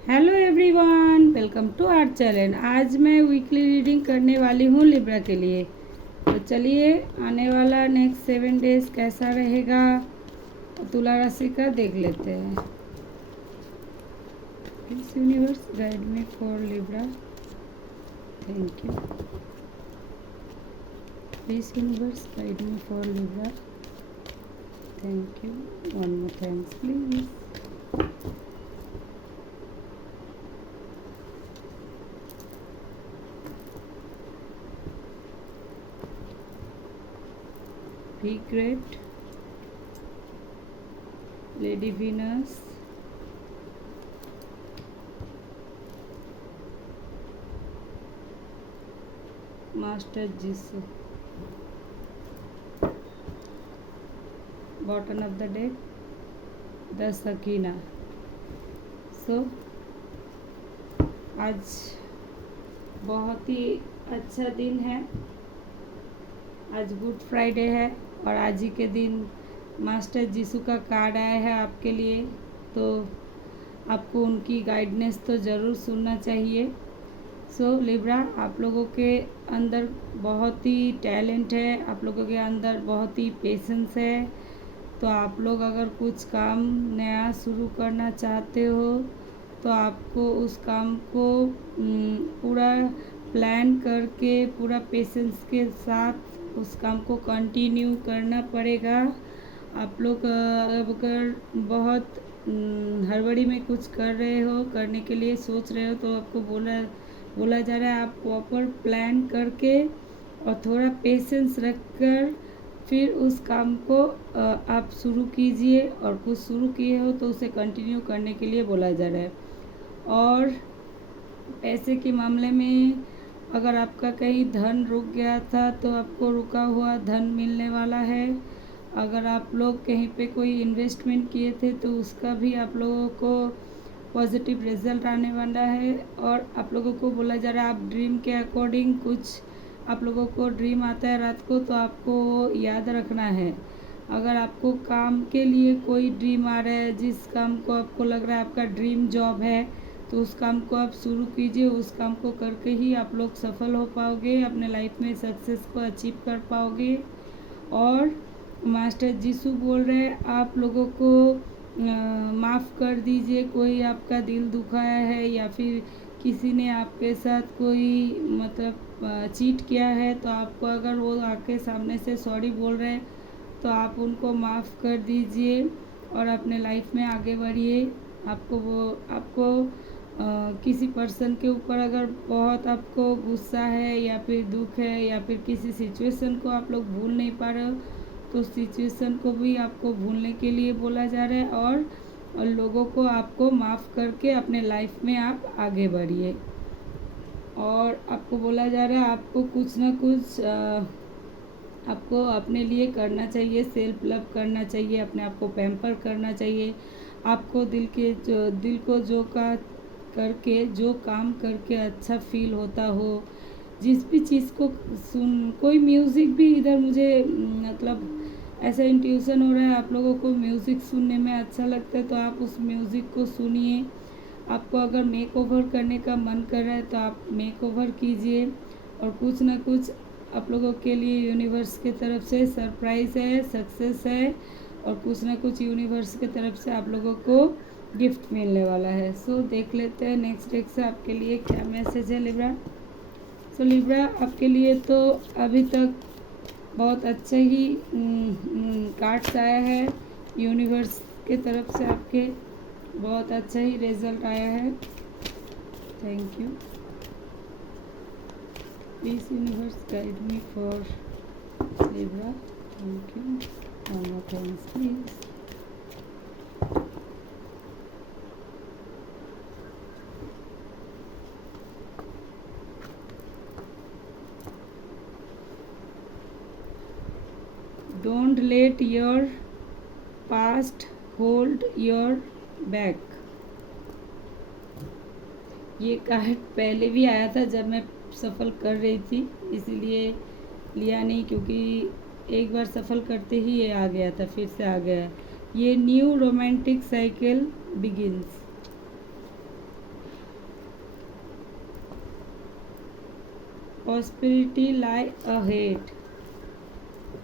Hello everyone, welcome to our channel. आज मैं weekly reading करने वाली हूँ लिब्रा के लिए। तो चलिए आने वाला नेक्स्ट 7 डेज कैसा रहेगा तुला राशि का देख लेते हैं। Please universe guide me for Libra. Thank you. Please universe guide me for Libra. Thank you. One more thanks please. Be great, Lady Venus, Master Jesus. Bottom of the deck, the Sakina. So आज बहुत ही अच्छा दिन है। आज good Friday है और आज ही के दिन मास्टर जीसू का कार्ड आया है आपके लिए। तो आपको उनकी गाइडेंस तो ज़रूर सुनना चाहिए। सो लिब्रा, आप लोगों के अंदर बहुत ही टैलेंट है, आप लोगों के अंदर बहुत ही पेशेंस है। तो आप लोग अगर कुछ काम नया शुरू करना चाहते हो तो आपको उस काम को पूरा प्लान करके पूरा पेशेंस के साथ उस काम को कंटिन्यू करना पड़ेगा। आप लोग अगर बहुत हड़बड़ी में कुछ कर रहे हो, करने के लिए सोच रहे हो, तो आपको बोला जा रहा है आप प्रॉपर प्लान करके और थोड़ा पेशेंस रखकर फिर उस काम को आप शुरू कीजिए। और कुछ शुरू किए हो तो उसे कंटिन्यू करने के लिए बोला जा रहा है। और पैसे के मामले में अगर आपका कहीं धन रुक गया था तो आपको रुका हुआ धन मिलने वाला है। अगर आप लोग कहीं पे कोई इन्वेस्टमेंट किए थे तो उसका भी आप लोगों को पॉजिटिव रिजल्ट आने वाला है। और आप लोगों को बोला जा रहा है आप ड्रीम के अकॉर्डिंग कुछ आप लोगों को ड्रीम आता है रात को तो आपको वो याद रखना है। अगर आपको काम के लिए कोई ड्रीम आ रहा है, जिस काम को आपको लग रहा है आपका ड्रीम जॉब है, तो उस काम को आप शुरू कीजिए। उस काम को करके ही आप लोग सफल हो पाओगे, अपने लाइफ में सक्सेस को अचीव कर पाओगे। और मास्टर जीसू बोल रहे हैं आप लोगों को माफ़ कर दीजिए। कोई आपका दिल दुखाया है या फिर किसी ने आपके साथ कोई मतलब चीट किया है, तो आपको अगर वो आके सामने से सॉरी बोल रहे हैं तो आप उनको माफ़ कर दीजिए और अपने लाइफ में आगे बढ़िए। आपको किसी पर्सन के ऊपर अगर बहुत आपको गुस्सा है या फिर दुख है या फिर किसी सिचुएशन को आप लोग भूल नहीं पा रहे हो तो सिचुएशन को भी आपको भूलने के लिए बोला जा रहा है। और लोगों को आपको माफ़ करके अपने लाइफ में आप आगे बढ़िए। और आपको बोला जा रहा है आपको कुछ ना कुछ आपको अपने लिए करना चाहिए, सेल्फ लव करना चाहिए, अपने आप को पैम्पर करना चाहिए। आपको दिल को जो काम करके अच्छा फील होता हो, जिस भी चीज़ को कोई म्यूज़िक भी इधर मुझे मतलब ऐसा इंट्यूशन हो रहा है आप लोगों को म्यूज़िक सुनने में अच्छा लगता है तो आप उस म्यूज़िक को सुनिए। आपको अगर मेक ओवर करने का मन कर रहा है तो आप मेक ओवर कीजिए। और कुछ ना कुछ आप लोगों के लिए यूनिवर्स की तरफ से सरप्राइज़ है, सक्सेस है और कुछ ना कुछ यूनिवर्स की तरफ से आप लोगों को गिफ्ट मिलने वाला है। सो देख लेते हैं नेक्स्ट डेक से आपके लिए क्या मैसेज है लिब्रा। सो लिब्रा, आपके लिए तो अभी तक बहुत अच्छा ही कार्ड्स आया है यूनिवर्स के तरफ से, आपके बहुत अच्छा ही रिजल्ट आया है। Thank you. Please universe guide me for Libra. Thank you. One more thanks please. Don't let your past hold your back. ये कार्ड पहले भी आया था जब मैं सफ़ल कर रही थी, इसीलिए लिया नहीं, क्योंकि एक बार सफ़ल करते ही ये आ गया था, फिर से आ गया। ये new romantic cycle begins. prosperity lie ahead.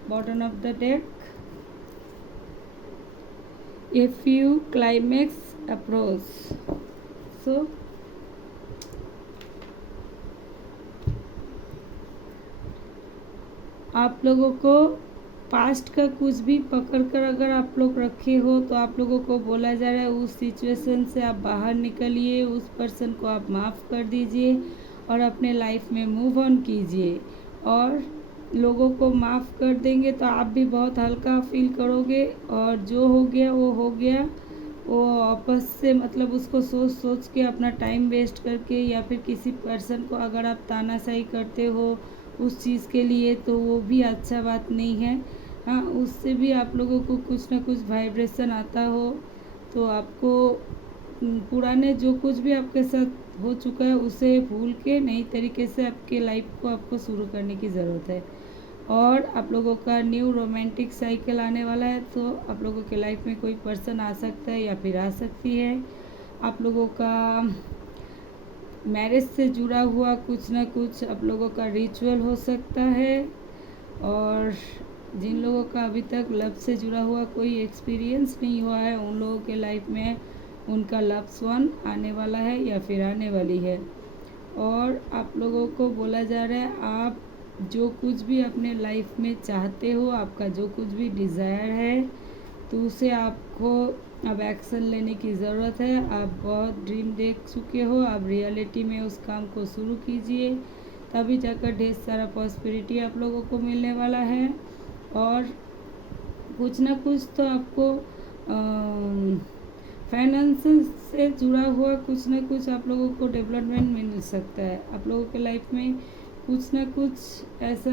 Bottom of the deck, a few climax approach. So आप लोगों को पास्ट का कुछ भी पकड़ कर अगर आप लोग रखे हो तो आप लोगों को बोला जा रहा है उस सिचुएशन से आप बाहर निकलिए, उस पर्सन को आप माफ़ कर दीजिए और अपने लाइफ में मूव ऑन कीजिए। और लोगों को माफ़ कर देंगे तो आप भी बहुत हल्का फील करोगे और जो हो गया वो हो गया। वो आपस से मतलब उसको सोच सोच के अपना टाइम वेस्ट करके या फिर किसी पर्सन को अगर आप तानाशाही करते हो उस चीज़ के लिए तो वो भी अच्छा बात नहीं है। हाँ, उससे भी आप लोगों को कुछ ना कुछ वाइब्रेशन आता हो तो आपको पुराने जो कुछ भी आपके साथ हो चुका है उसे भूल के नई तरीके से आपके लाइफ को आपको शुरू करने की ज़रूरत है। और आप लोगों का न्यू रोमांटिक साइकिल आने वाला है तो आप लोगों के लाइफ में कोई पर्सन आ सकता है या फिर आ सकती है। आप लोगों का मैरिज से जुड़ा हुआ कुछ ना कुछ आप लोगों का रिचुअल हो सकता है। और जिन लोगों का अभी तक लव से जुड़ा हुआ कोई एक्सपीरियंस नहीं हुआ है उन लोगों के लाइफ में उनका लव्स वन आने वाला है या फिर आने वाली है। और आप लोगों को बोला जा रहा है आप जो कुछ भी अपने लाइफ में चाहते हो, आपका जो कुछ भी डिज़ायर है तो उसे आपको अब एक्शन लेने की ज़रूरत है। आप बहुत ड्रीम देख चुके हो, आप रियलिटी में उस काम को शुरू कीजिए, तभी जाकर ढेर सारा प्रॉस्पेरिटी आप लोगों को मिलने वाला है। और कुछ ना कुछ तो आपको फाइनेंस से जुड़ा हुआ कुछ ना कुछ आप लोगों को डेवलपमेंट मिल सकता है। आप लोगों के लाइफ में कुछ ना कुछ ऐसा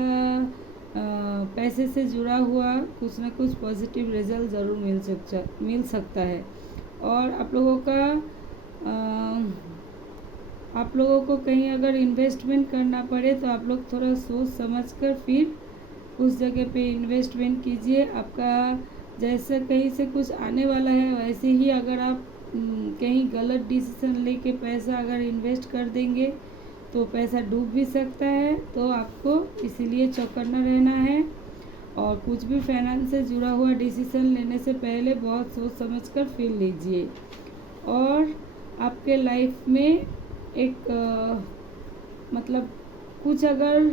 पैसे से जुड़ा हुआ कुछ ना कुछ पॉजिटिव रिजल्ट ज़रूर मिल सकता है। और आप लोगों को कहीं अगर इन्वेस्टमेंट करना पड़े तो आप लोग थोड़ा सोच समझ कर फिर उस जगह पे इन्वेस्टमेंट कीजिए। आपका जैसे कहीं से कुछ आने वाला है वैसे ही अगर आप कहीं गलत डिसीजन लेके पैसा अगर इन्वेस्ट कर देंगे तो पैसा डूब भी सकता है। तो आपको इसीलिए चौकन्ना रहना है और कुछ भी फाइनेंस से जुड़ा हुआ डिसीजन लेने से पहले बहुत सोच समझ कर फिर लीजिए। और आपके लाइफ में एक मतलब कुछ अगर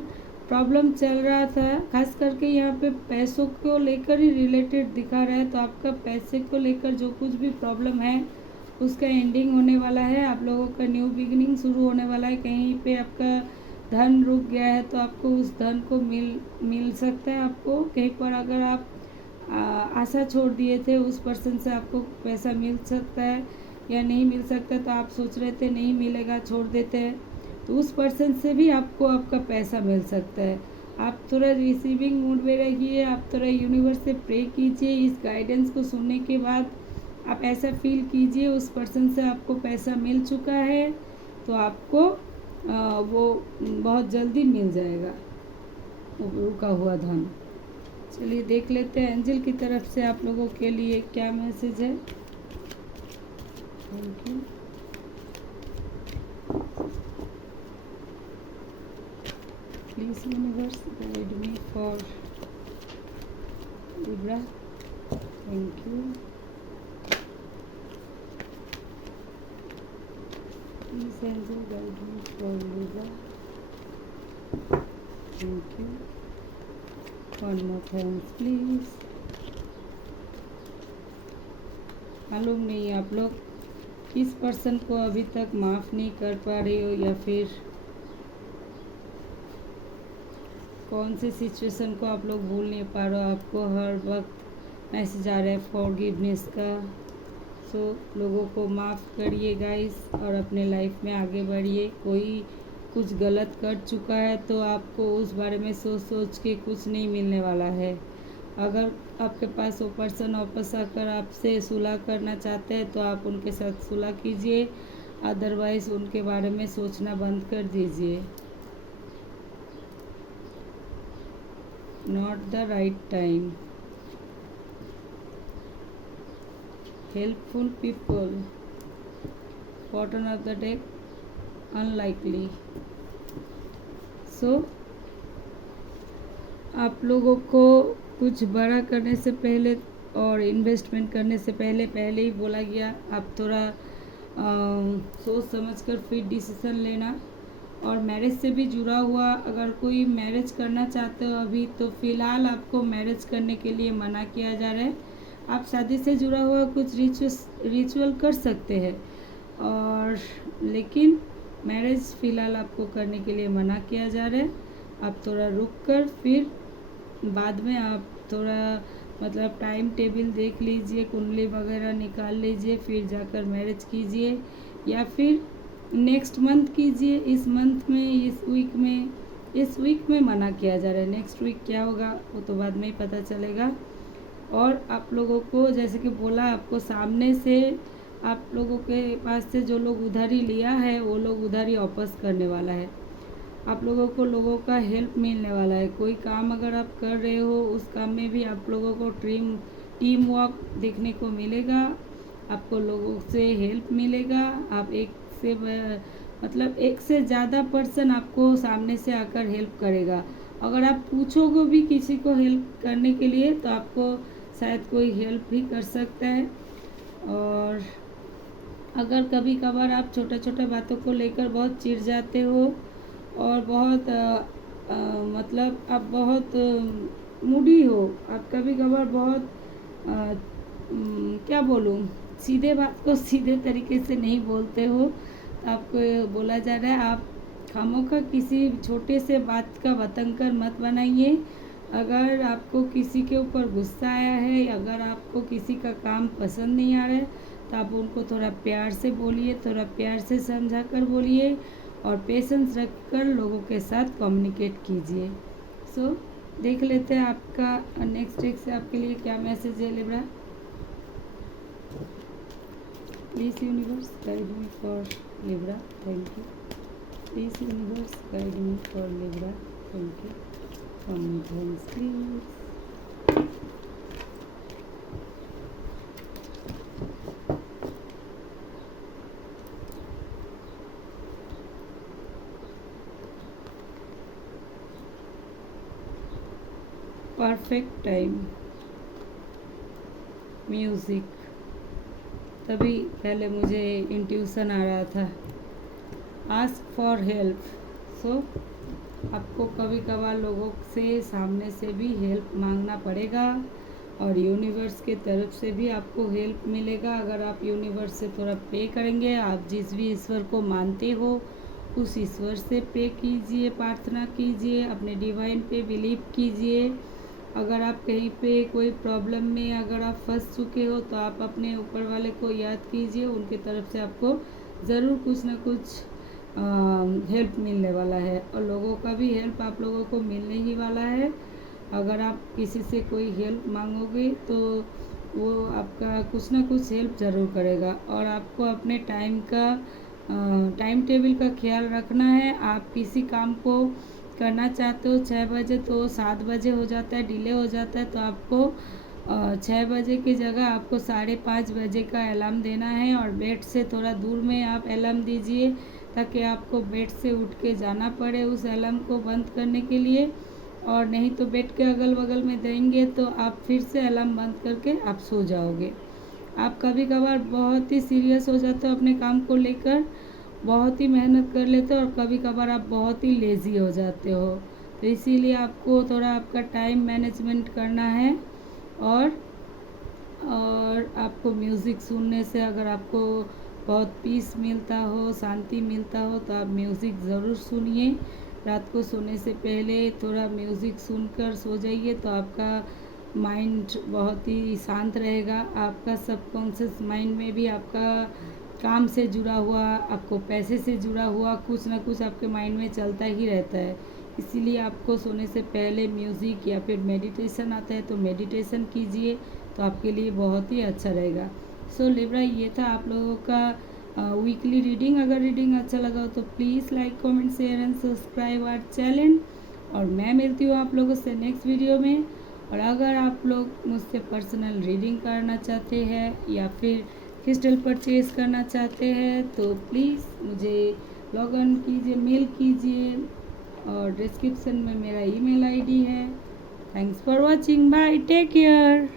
प्रॉब्लम चल रहा था, खास करके यहाँ पे पैसों को लेकर ही रिलेटेड दिखा रहा है, तो आपका पैसे को लेकर जो कुछ भी प्रॉब्लम है उसका एंडिंग होने वाला है। आप लोगों का न्यू बिगिनिंग शुरू होने वाला है। कहीं पे आपका धन रुक गया है तो आपको उस धन को मिल सकता है। आपको कहीं पर अगर आप आशा छोड़ दिए थे उस पर्सन से आपको पैसा मिल सकता है या नहीं मिल सकता, तो आप सोच रहे थे नहीं मिलेगा छोड़ देते हैं, तो उस पर्सन से भी आपको आपका पैसा मिल सकता है। आप थोड़ा रिसीविंग मूड में रहिए, आप थोड़ा यूनिवर्स से प्रे कीजिए। इस गाइडेंस को सुनने के बाद आप ऐसा फील कीजिए उस पर्सन से आपको पैसा मिल चुका है तो आपको वो बहुत जल्दी मिल जाएगा रुका हुआ धन। चलिए देख लेते हैं एंजल की तरफ से आप लोगों के लिए क्या मैसेज है। Thank you. Please universe guide me for Libra. Thank you. Please angel guide me for Libra. Thank you. One more thanks please. मालूम नहीं आप लोग किस पर्सन को अभी तक माफ़ नहीं कर पा रहे हो या फिर कौन से सिचुएशन को आप लोग भूल नहीं पा रहे हो। आपको हर वक्त मैसेज आ रहा है फॉरगिवनेस का। सो लोगों को माफ़ करिए गाइस और अपने लाइफ में आगे बढ़िए। कोई कुछ गलत कर चुका है तो आपको उस बारे में सोच सोच के कुछ नहीं मिलने वाला है। अगर आपके पास वो पर्सन वापस आकर आपसे सुलह करना चाहते हैं तो आप उनके साथ सुलह कीजिए, अदरवाइज़ उनके बारे में सोचना बंद कर दीजिए। Not the right time. Helpful people. Bottom of the deck unlikely. So आप लोगों को कुछ बड़ा करने से पहले और इन्वेस्टमेंट करने से पहले पहले ही बोला गया, आप थोड़ा सोच समझ कर फिर डिसीज़न लेना। और मैरिज से भी जुड़ा हुआ अगर कोई मैरिज करना चाहते हो अभी, तो फ़िलहाल आपको मैरिज करने के लिए मना किया जा रहा है। आप शादी से जुड़ा हुआ कुछ रिचुअल कर सकते हैं, और लेकिन मैरिज फ़िलहाल आपको करने के लिए मना किया जा रहा है। आप थोड़ा रुक कर फिर बाद में आप थोड़ा मतलब टाइम टेबल देख लीजिए, कुंडली वगैरह निकाल लीजिए, फिर जाकर मैरिज कीजिए, या फिर नेक्स्ट मंथ कीजिए। इस मंथ में, इस वीक में मना किया जा रहा है। नेक्स्ट वीक क्या होगा वो तो बाद में ही पता चलेगा। और आप लोगों को जैसे कि बोला, आपको सामने से आप लोगों के पास से जो लोग उधारी लिया है वो लोग उधारी वापस करने वाला है। आप लोगों को लोगों का हेल्प मिलने वाला है। कोई काम अगर आप कर रहे हो उस काम में भी आप लोगों को टीम वर्क देखने को मिलेगा। आपको लोगों से हेल्प मिलेगा। आप एक से ज़्यादा पर्सन आपको सामने से आकर हेल्प करेगा। अगर आप पूछोगे भी किसी को हेल्प करने के लिए तो आपको शायद कोई हेल्प भी कर सकता है। और अगर कभी कभार आप छोटे छोटे बातों को लेकर बहुत चिढ़ जाते हो और बहुत मतलब आप बहुत मूडी हो, आप कभी कभार बहुत क्या बोलूँ, सीधे बात को सीधे तरीके से नहीं बोलते हो, तो आपको बोला जा रहा है आप खामोखा किसी छोटे से बात का बतंकर मत बनाइए। अगर आपको किसी के ऊपर गुस्सा आया है, अगर आपको किसी का काम पसंद नहीं आ रहा है, तो आप उनको थोड़ा प्यार से बोलिए, थोड़ा प्यार से समझा कर बोलिए, और पेशेंस रख कर लोगों के साथ कम्युनिकेट कीजिए। सो देख लेते हैं आपका नेक्स्ट वीक से आपके लिए क्या मैसेज है Libra. Please universe guide me for Libra, thank you. Please universe guide me for Libra, thank you. Thanks please. Perfect time, music. तभी पहले मुझे इंट्यूशन आ रहा था, आस्क फॉर हेल्प। सो आपको कभी कभार लोगों से सामने से भी हेल्प मांगना पड़ेगा, और यूनिवर्स के तरफ से भी आपको हेल्प मिलेगा। अगर आप यूनिवर्स से थोड़ा पे करेंगे, आप जिस भी ईश्वर को मानते हो उस ईश्वर से पे कीजिए, प्रार्थना कीजिए, अपने डिवाइन पे बिलीव कीजिए। अगर आप कहीं पे कोई प्रॉब्लम में अगर आप फंस चुके हो तो आप अपने ऊपर वाले को याद कीजिए, उनके तरफ से आपको ज़रूर कुछ ना कुछ हेल्प मिलने वाला है, और लोगों का भी हेल्प आप लोगों को मिलने ही वाला है। अगर आप किसी से कोई हेल्प मांगोगे तो वो आपका कुछ ना कुछ हेल्प ज़रूर करेगा। और आपको अपने टाइम टेबल का ख्याल रखना है। आप किसी काम को करना चाहते हो 6 बजे तो 7 बजे हो जाता है, डिले हो जाता है, तो आपको 6 बजे की जगह आपको 5:30 बजे का अलार्म देना है, और बेड से थोड़ा दूर में आप अलार्म दीजिए, ताकि आपको बेड से उठ के जाना पड़े उस अलार्म को बंद करने के लिए। और नहीं तो बेड के अगल बगल में देंगे तो आप फिर से अलार्म बंद करके आप सो जाओगे। आप कभी कभार बहुत ही सीरियस हो जाते हो अपने काम को लेकर, बहुत ही मेहनत कर लेते हो, और कभी कभार आप बहुत ही लेज़ी हो जाते हो। तो इसीलिए आपको थोड़ा आपका टाइम मैनेजमेंट करना है। और आपको म्यूज़िक सुनने से अगर आपको बहुत पीस मिलता हो, शांति मिलता हो, तो आप म्यूज़िक ज़रूर सुनिए। रात को सोने से पहले थोड़ा म्यूज़िक सुनकर सो जाइए, तो आपका माइंड बहुत ही शांत रहेगा। आपका सबकॉन्शियस माइंड में भी आपका काम से जुड़ा हुआ, आपको पैसे से जुड़ा हुआ कुछ ना कुछ आपके माइंड में चलता ही रहता है। इसीलिए आपको सोने से पहले म्यूज़िक या फिर मेडिटेशन आता है तो मेडिटेशन कीजिए, तो आपके लिए बहुत ही अच्छा रहेगा। सो लिब्रा, ये था आप लोगों का वीकली रीडिंग। अगर रीडिंग अच्छा लगा हो तो please like, comment, share and subscribe our channel. और मैं मिलती हूँ आप लोगों से नेक्स्ट वीडियो में। और अगर आप लोग मुझसे पर्सनल रीडिंग करना चाहते हैं या फिर क्रिस्टल परचेज़ करना चाहते हैं तो प्लीज़ मुझे लॉग इन कीजिए, मेल कीजिए, और डिस्क्रिप्शन में मेरा ईमेल आईडी है। Thanks for watching, bye, take care.